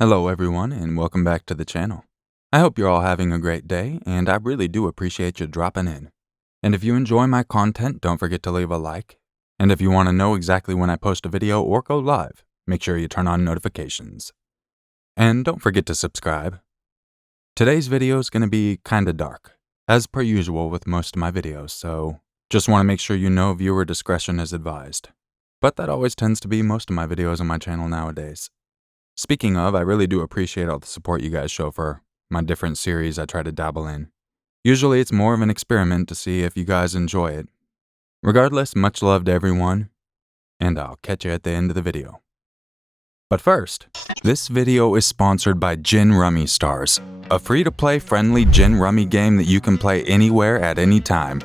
Hello everyone and welcome back to the channel. I hope you're all having a great day and I really do appreciate you dropping in. And if you enjoy my content, don't forget to leave a like. And if you want to know exactly when I post a video or go live, make sure you turn on notifications. And don't forget to subscribe. Today's video is going to be kinda dark, as per usual with most of my videos, so just want to make sure you know viewer discretion is advised. But that always tends to be most of my videos on my channel nowadays. Speaking of, I really do appreciate all the support you guys show for my different series I try to dabble in. Usually it's more of an experiment to see if you guys enjoy it. Regardless, much love to everyone, and I'll catch you at the end of the video. But first, this video is sponsored by Gin Rummy Stars, a free-to-play friendly gin rummy game that you can play anywhere at any time.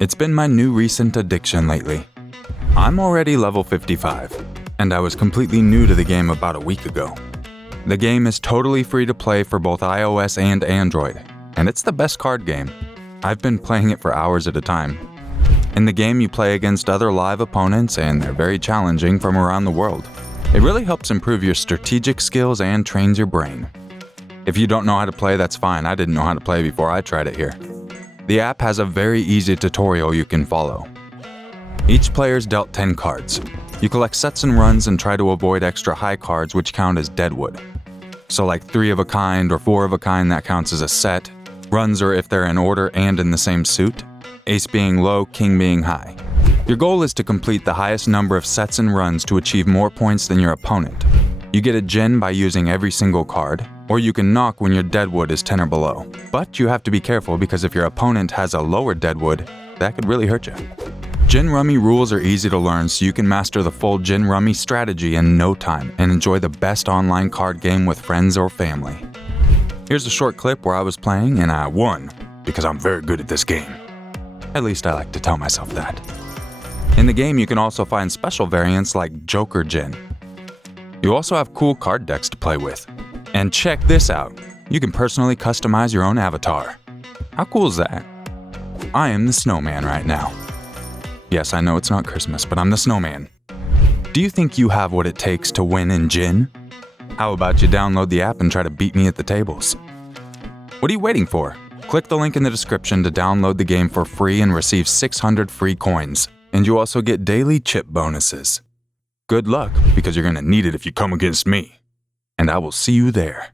It's been my new recent addiction lately. I'm already level 55. And I was completely new to the game about a week ago. The game is totally free to play for both iOS and Android, and it's the best card game. I've been playing it for hours at a time. In the game, you play against other live opponents, and they're very challenging from around the world. It really helps improve your strategic skills and trains your brain. If you don't know how to play, that's fine. I didn't know how to play before I tried it here. The app has a very easy tutorial you can follow. Each player's dealt 10 cards. You collect sets and runs and try to avoid extra high cards which count as deadwood. So like 3 of a kind or 4 of a kind, that counts as a set. Runs are if they're in order and in the same suit. Ace being low, king being high. Your goal is to complete the highest number of sets and runs to achieve more points than your opponent. You get a gin by using every single card, or you can knock when your deadwood is 10 or below. But you have to be careful because if your opponent has a lower deadwood, that could really hurt you. Gin Rummy rules are easy to learn, so you can master the full Gin Rummy strategy in no time and enjoy the best online card game with friends or family. Here's a short clip where I was playing and I won, because I'm very good at this game. At least I like to tell myself that. In the game, you can also find special variants like Joker Gin. You also have cool card decks to play with. And check this out, you can personally customize your own avatar. How cool is that? I am the snowman right now. Yes, I know it's not Christmas, but I'm the snowman. Do you think you have what it takes to win in Gin? How about you download the app and try to beat me at the tables? What are you waiting for? Click the link in the description to download the game for free and receive 600 free coins. And you also get daily chip bonuses. Good luck, because you're gonna need it if you come against me. And I will see you there.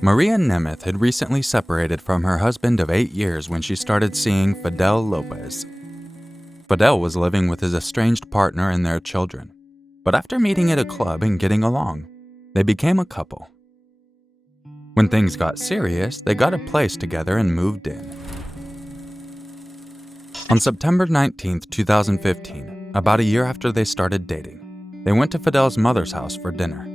Maria Nemeth had recently separated from her husband of 8 years when she started seeing Fidel Lopez. Fidel was living with his estranged partner and their children, but after meeting at a club and getting along, they became a couple. When things got serious, they got a place together and moved in. On September 19th, 2015, about a year after they started dating, they went to Fidel's mother's house for dinner.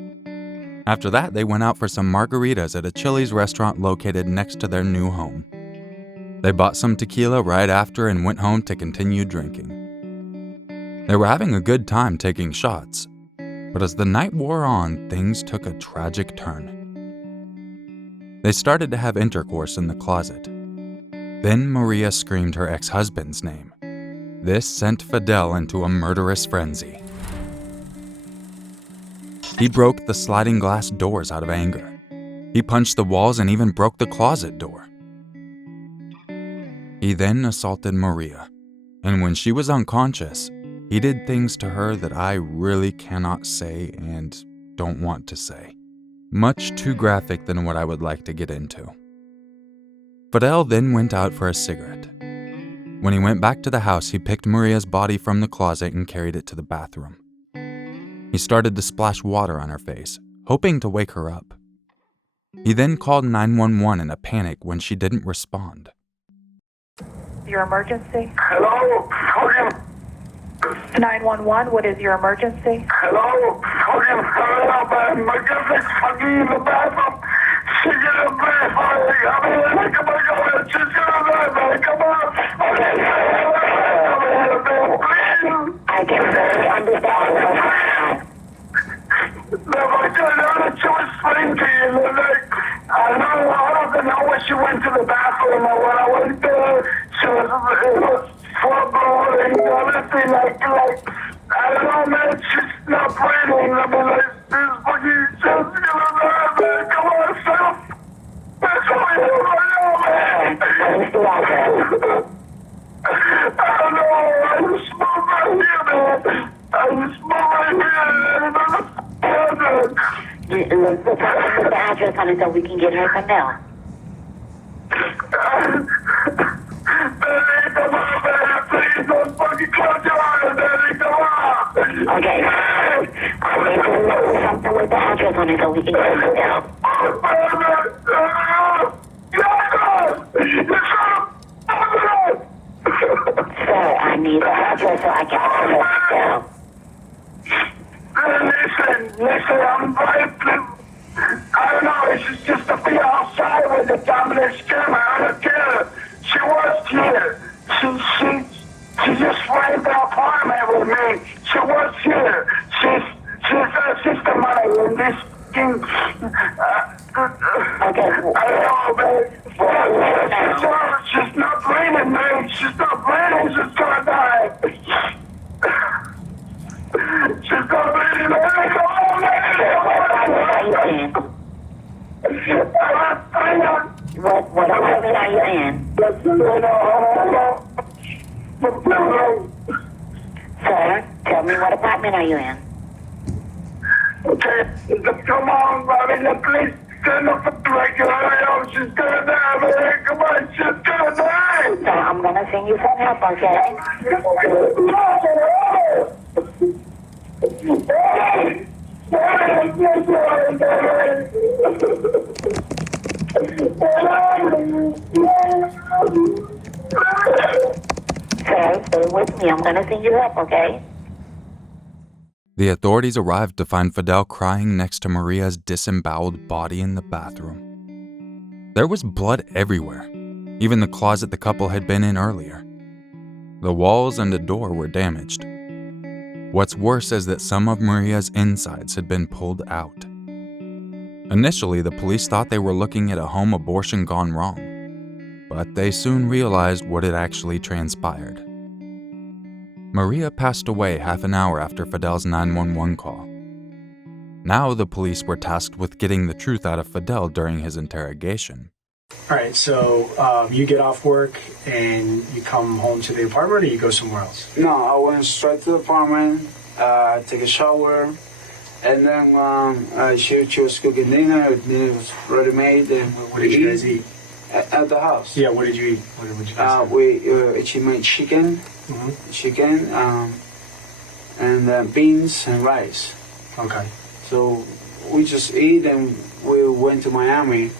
After that, they went out for some margaritas at a Chili's restaurant located next to their new home. They bought some tequila right after and went home to continue drinking. They were having a good time taking shots, but as the night wore on, things took a tragic turn. They started to have intercourse in the closet. Then Maria screamed her ex-husband's name. This sent Fidel into a murderous frenzy. He broke the sliding glass doors out of anger. He punched the walls and even broke the closet door. He then assaulted Maria, and when she was unconscious, he did things to her that I really cannot say and don't want to say. Much too graphic than what I would like to get into. Fidel then went out for a cigarette. When he went back to the house, he picked Maria's body from the closet and carried it to the bathroom. He started to splash water on her face, hoping to wake her up. He then called 911 in a panic when she didn't respond. Your emergency? Hello? 911, what is your emergency? Hello? Hurry up, man. My girlfriend's fucking in the bathroom. She's gonna die. Come on, she's gonna die, man. Come on. Okay. I can barely understand. She was slinky, and like, I don't know when she went to the bathroom or when I went there, it was full blood and honestly, like, I don't know, man, she's not breathing. I mean, like, this fucking just, man, come on, stop. That's all you know, man. I don't know, I just smoke right here, man. I just smoke right here, Let's put the address on it so we can get her some mail. Please don't fucking close your eyes, Daddy, come on. Okay. I need to know something with the address on it so we can get her some mail. Sir, I need the address so I can get her some mail. Listen, I'm right. I don't know, it's just to be outside with the dominant scammer. I don't care. She was here. She just rented the apartment with me. She was here. She's a sister mine in this thing. Okay. I don't know, man. She's not breathing, man. She's not breathing. She's gonna die. She's gonna bleed. What apartment are you in? Sir, tell me what apartment are you in? Okay, come on, Bobby, please stand up and break your eye. She's gonna die, man. Come on, she's gonna die. Sir, I'm gonna send you some help, okay? Sir, stay with me. I'm gonna send you help, okay? The authorities arrived to find Fidel crying next to Maria's disemboweled body in the bathroom. There was blood everywhere, even the closet the couple had been in earlier. The walls and the door were damaged. What's worse is that some of Maria's insides had been pulled out. Initially, the police thought they were looking at a home abortion gone wrong, but they soon realized what had actually transpired. Maria passed away half an hour after Fidel's 911 call. Now the police were tasked with getting the truth out of Fidel during his interrogation. All right, so you get off work and you come home to the apartment, or you go somewhere else? No, I went straight to the apartment, take a shower, and then she was cooking dinner. Dinner was ready made. And what did you guys eat? At the house. Yeah, what did you eat? What did you guys eat? She made chicken, and beans and rice. Okay. So we just eat, and we went to Miami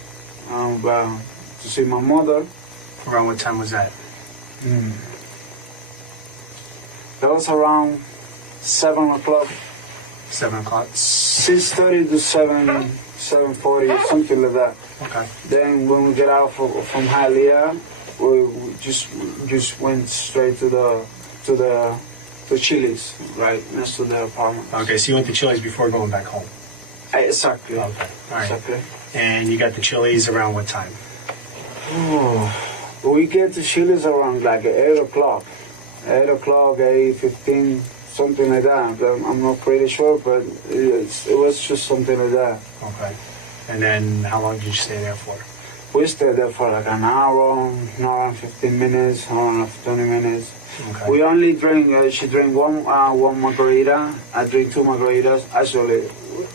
to see my mother. Around what time was that? That was around 7 o'clock. 7 o'clock? 6:30 to 7:40, something like that. Okay. Then when we get out from Hialeah, we just went straight to the Chili's, right next to the apartment. Okay, so you went to Chili's before going back home? Exactly. Okay, all right. Exactly. And you got the Chili's around what time? We get to Chili's around like 8 o'clock. 8 o'clock, 8:15, something like that. I'm not pretty sure, but it was just something like that. Okay. And then how long did you stay there for? We stayed there for like an hour and 15 minutes, an hour and 20 minutes. Okay. We only drink, she drank one margarita, I drink 2 margaritas. Actually,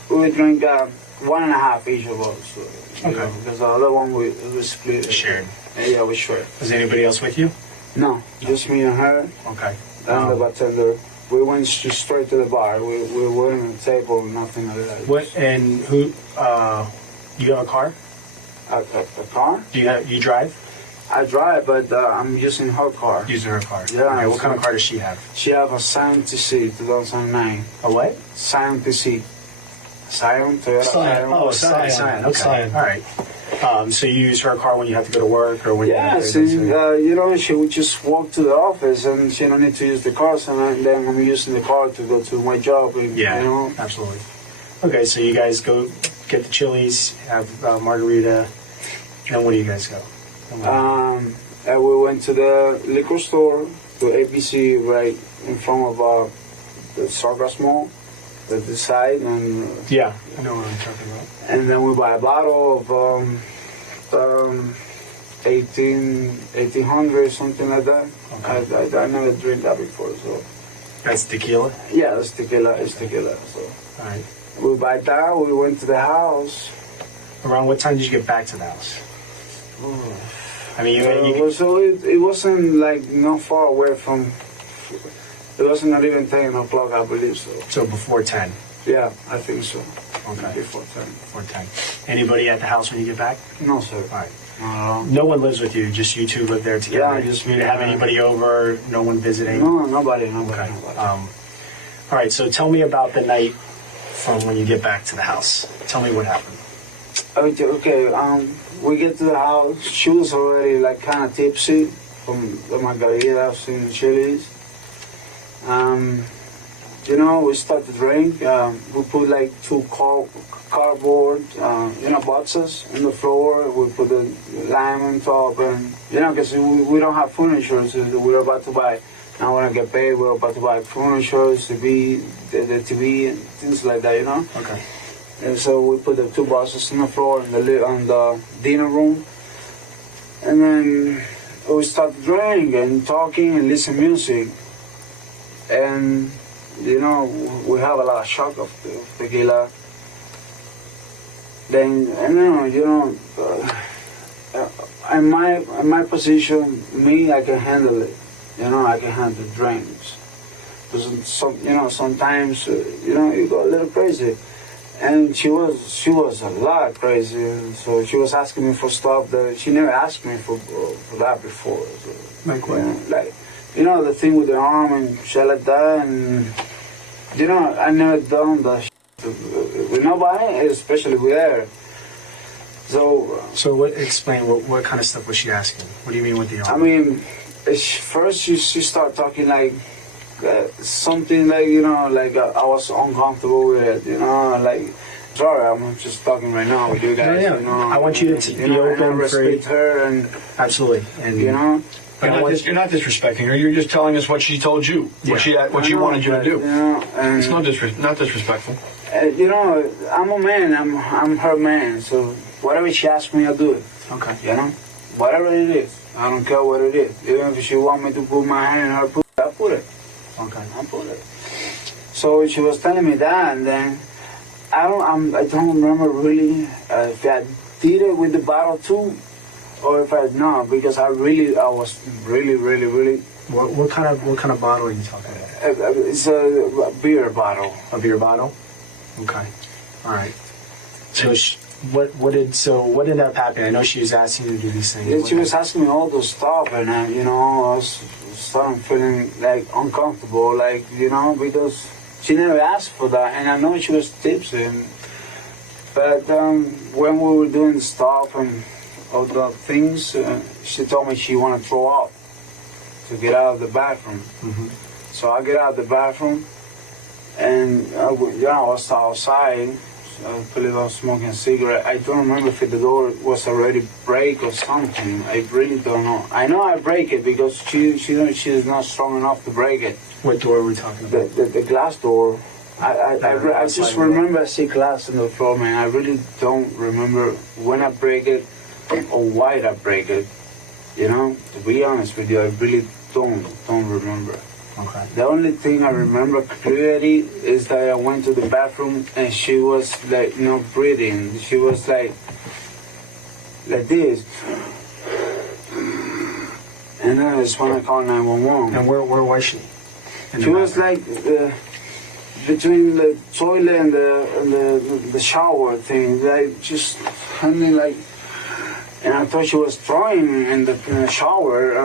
we drink 1.5 each of us. So, Okay. Because the other one we split. Shared. Yeah, we shared. Was anybody else with you? No, just me and her. Okay. And the bartender. We went just straight to the bar. We weren't on the table, nothing like that. What, and who, you have a car? A car? You drive? I drive, but I'm using her car. Using her car. Yeah. Okay, what kind of car does she have? She have a Scion TC 2009. A what? Scion TC. Scion, Toyota Scion. Scion. Oh, Scion. Okay. Scion. All right. So you use her car when you have to go to work or when you have Yes, to and, you know, she would just walk to the office and she don't need to use the car, so then I'm using the car to go to my job. And, Yeah, you know. absolutely. Okay, so you guys go get the Chili's, have margarita, and where do you guys go? And we went to the liquor store, to ABC, right in front of the Sawgrass Mall, the side, and Yeah, I know what I'm talking about. and then we buy a bottle of 1800, something like that. Okay. I never drink that before, so That's tequila? yeah, it's tequila. So All right. we buy that. We went to the house. Around what time did you get back to the house? I mean, So it wasn't like not far away from. It wasn't not even 10 o'clock, I believe so. so before 10. Yeah, I think so. Okay. Before 10. Before 10. Anybody at the house when you get back? No, sir. All right. No, No one lives with you, just you two live there together. Yeah, You just didn't me. have anybody over, no one visiting? no, nobody. Okay. All right, so tell me about the night from when you get back to the house. Tell me what happened. Okay, we get to the house. She was already like kind of tipsy from the margaritas and the Chili's. You know, we start to drink. We put like two cardboard, boxes in the floor. We put the lime on top, and because we don't have furniture, so we're about to buy. Now when I get paid, we're about to buy furniture, the TV, and things like that. Okay. And so we put the two boxes on the floor on the dinner room, and then we start to drink and talking and listen music, and we have a lot of shock of tequila. Then in my position, I can handle it. I can handle drinks. Because sometimes you go a little crazy. And she was a lot crazy, so she was asking me for stuff that she never asked me for that before. So, Like what? The thing with the arm and shit like that, and I never done that shit with nobody, especially with her. So explain what kind of stuff was she asking? What do you mean with the arm? I mean, first she started talking like. Something like I was uncomfortable with it, like sorry, I'm just talking right now with you guys. Yeah. I want you to be open, and respect her, and absolutely, and You're not disrespecting her. You're just telling us what she told you, what she wanted you to do. And It's not disrespectful. I'm a man. I'm her man. So whatever she asks me, I do it. okay. Whatever it is, I don't care what it is. Even if she want me to put my hand in her pussy, I put it. Okay. I put it. So she was telling me that, and then I don't remember really if I did it with the bottle too, or if I not, because I was really. What kind of bottle are you talking about? It's a beer bottle. A beer bottle. Okay. All right. So what ended up happening? I know she was asking you to do these things. Yeah, she was asking me all this stuff, and I was starting feeling like uncomfortable, because she never asked for that, and I know she was tipsy. But when we were doing the stuff and all the things, she told me she wanted to throw up to get out of the bathroom. Mm-hmm. So I get out of the bathroom, and I was outside. I believe I was smoking a cigarette. I don't remember if the door was already break or something. I really don't know. I know I break it because she's not strong enough to break it. What door are we talking about? The glass door. I just remember I see glass on the floor, man. I really don't remember when I break it or why I break it. To be honest with you, I really don't remember. Okay. The only thing I remember clearly is that I went to the bathroom and she was like not breathing. She was like this. And then it's when I called 911. And where was she? She was like between the toilet and the shower thing, like just handing like. And I thought she was throwing in the shower.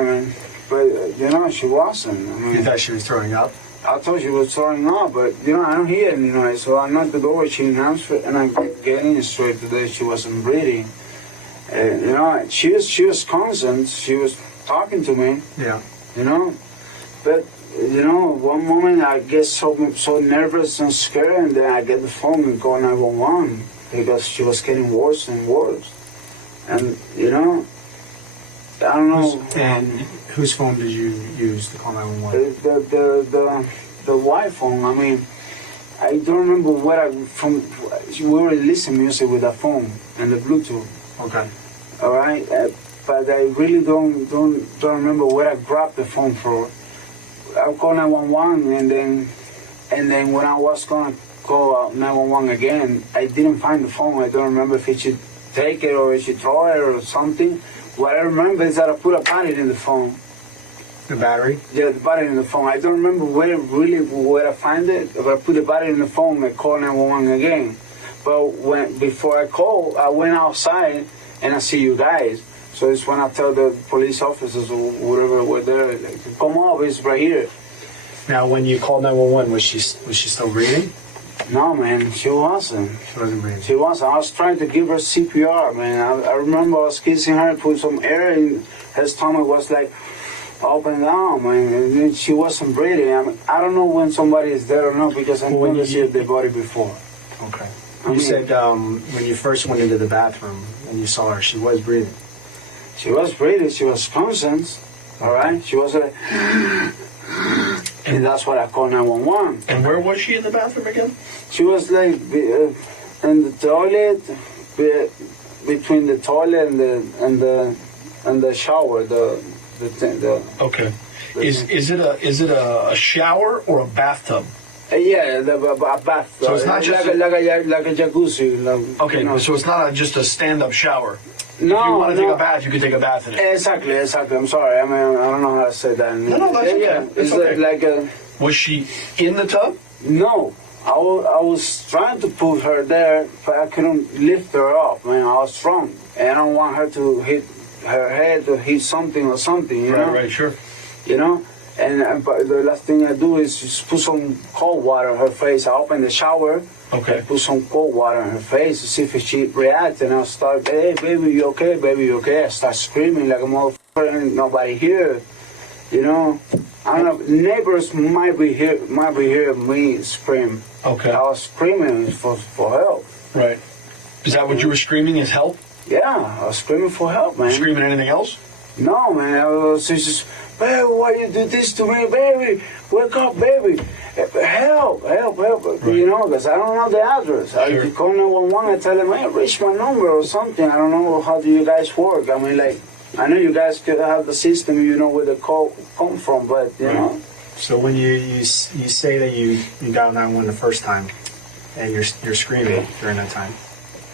But she wasn't. You thought she was throwing up? I thought she was throwing up, but I don't hear any noise. So I knocked the door, she announced it, and I get in straight to there. She wasn't breathing, You know, she was constant. She was talking to me. Yeah. You know, but you know, one moment I get so nervous and scared, and then I get the phone and call 911 because she was getting worse and worse. And you know, I don't know. And whose phone did you use to call 911? The wife phone. I mean, I don't remember where we were listening music with the phone and the Bluetooth. Okay. All right, but I really don't remember where I grabbed the phone from. I called 911, and then when I was gonna call 911 again, I didn't find the phone. I don't remember if she take it or if she throw it or something. What I remember is that I put a battery in the phone. The battery? Yeah, the battery in the phone. I don't remember where I find it. But I put the battery in the phone and called 911 again. But before I called, I went outside and I see you guys. So it's when I tell the police officers or whatever were there, like, come up, it's right here. Now, when you called 911, was she still breathing? No, man, she wasn't. She wasn't breathing. She wasn't. I was trying to give her CPR, man. I remember I was kissing her, put some air in her stomach, was like up and down, man. And then she wasn't breathing. I mean, I don't know when somebody is dead or not because I've never seen the body before. Okay. You said when you first went into the bathroom and you saw her, she was breathing. She was breathing. She was conscious. All right. She was like, and that's what I call 911. And where was she in the bathroom again? She was like in the toilet, between the toilet and the shower. Okay. Is it a shower or a bathtub? Yeah, a bath. So it's not just like a jacuzzi. Okay, you know. so it's not just a stand-up shower. No, if you want to take a bath, you can take a bath in it. Exactly. I'm sorry. I mean, I don't know how to say that. No, that's okay. Yeah, It's it's okay. like a. Was she in the tub? No, I was trying to put her there, but I couldn't lift her up. Man, I was strong, and I don't want her to hit her head or hit something or something. You know? Right, sure. You know. And but the last thing I do is just put some cold water on her face. I open the shower. Okay. I put some cold water on her face to see if she reacts. And I'll start, hey, baby, you okay? Baby, you okay? I start screaming like a motherfucker and nobody here. You know? I don't know. Neighbors might be hear me scream. Okay. I was screaming for help. Right. Is that what you were screaming, is help? Yeah, I was screaming for help, man. Screaming anything else? No, man. I was just, baby, why you do this to me, baby? Wake up, baby. Help. Right. You know, because I don't know the address. Sure. If you call 911, I tell them, hey, reach my number or something. I don't know how do you guys work. I mean, like, I know you guys could have the system, you know, where the call come from, but, you know. So when you say that you dialed 911 the first time, and you're screaming during that time.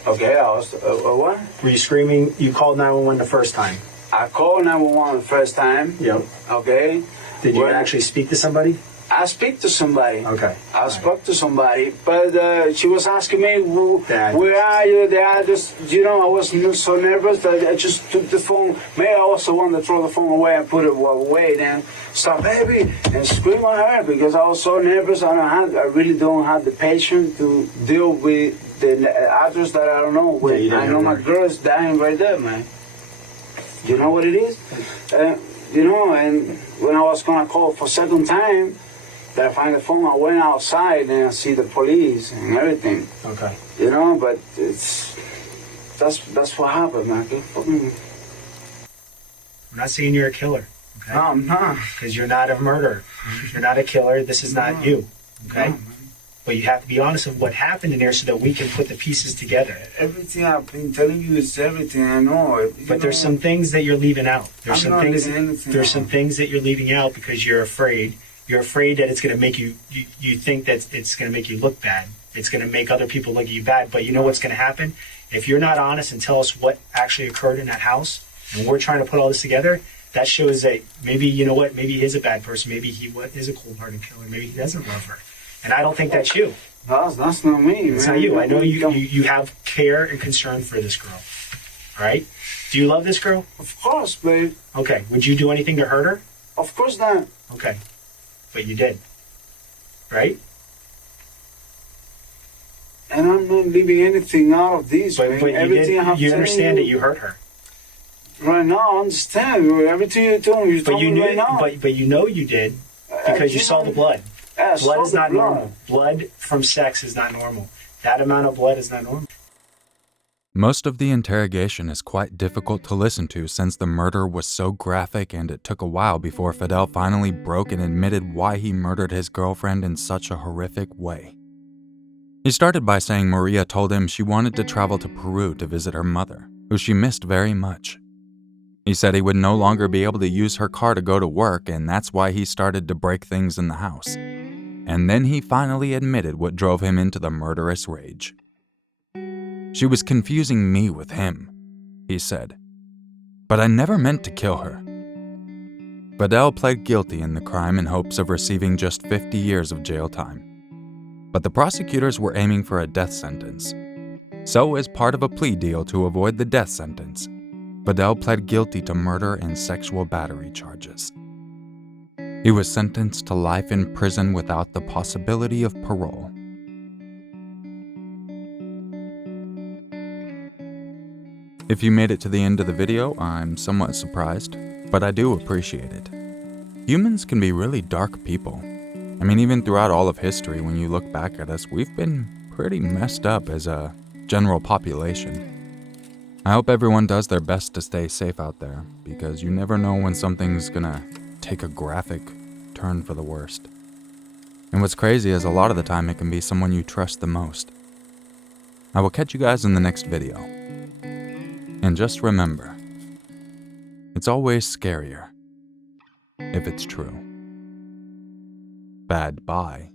Okay, I was, what? Were you screaming? You called 911 the first time. I called 911 the first time. Yep. Okay. Did you actually speak to somebody? I speak to somebody. Okay. I spoke to somebody, but she was asking me, where are you? The address. You know, I was so nervous that I just took the phone. Maybe I also wanted to throw the phone away and put it away, then stop, baby, and scream at her because I was so nervous. I really don't have the patience to deal with the address that I don't know. I know my girl is dying right there, man. You know what it is? You know, and when I was going to call for second time, that I find the phone, I went outside and I see the police and everything. Okay. You know, but that's what happened, man. I'm not saying you're a killer. Okay? No, I'm not. Because you're not a murderer. You're not a killer. This is not you. Okay? No, but you have to be honest with what happened in there so that we can put the pieces together. Everything I've been telling you is everything I know. But there's some things that you're leaving out. There's some things that you're leaving out because you're afraid. You're afraid that it's going to make you think that it's going to make you look bad. It's going to make other people look at you bad. But you know what's going to happen? If you're not honest and tell us what actually occurred in that house, and we're trying to put all this together, that shows that maybe, you know what, maybe he is a bad person. Maybe he is a cold-hearted killer. Maybe he doesn't love her. And I don't think that's you. That's not me, It's not you. I know you have care and concern for this girl. All right? Do you love this girl? Of course, babe. Okay. Would you do anything to hurt her? Of course not. Okay. But you did. Right? And I'm not leaving anything out of this. But everything I have you to understand tell that you hurt her. Right now, I understand. Everything you told me, you But told you me knew, right now. but you know you did because you saw the blood. Yeah, I Blood saw is the not blood. normal. Blood from sex is not normal. That amount of blood is not normal. Most of the interrogation is quite difficult to listen to since the murder was so graphic, and it took a while before Fidel finally broke and admitted why he murdered his girlfriend in such a horrific way. He started by saying Maria told him she wanted to travel to Peru to visit her mother, who she missed very much. He said he would no longer be able to use her car to go to work, and that's why he started to break things in the house. And then he finally admitted what drove him into the murderous rage. She was confusing me with him, he said. But I never meant to kill her. Fidel pled guilty in the crime in hopes of receiving just 50 years of jail time. But the prosecutors were aiming for a death sentence. So, as part of a plea deal to avoid the death sentence, Fidel pled guilty to murder and sexual battery charges. He was sentenced to life in prison without the possibility of parole. If you made it to the end of the video, I'm somewhat surprised, but I do appreciate it. Humans can be really dark people. I mean, even throughout all of history, when you look back at us, we've been pretty messed up as a general population. I hope everyone does their best to stay safe out there, because you never know when something's gonna take a graphic turn for the worst. And what's crazy is a lot of the time it can be someone you trust the most. I will catch you guys in the next video. And just remember, it's always scarier if it's true. Bad bye.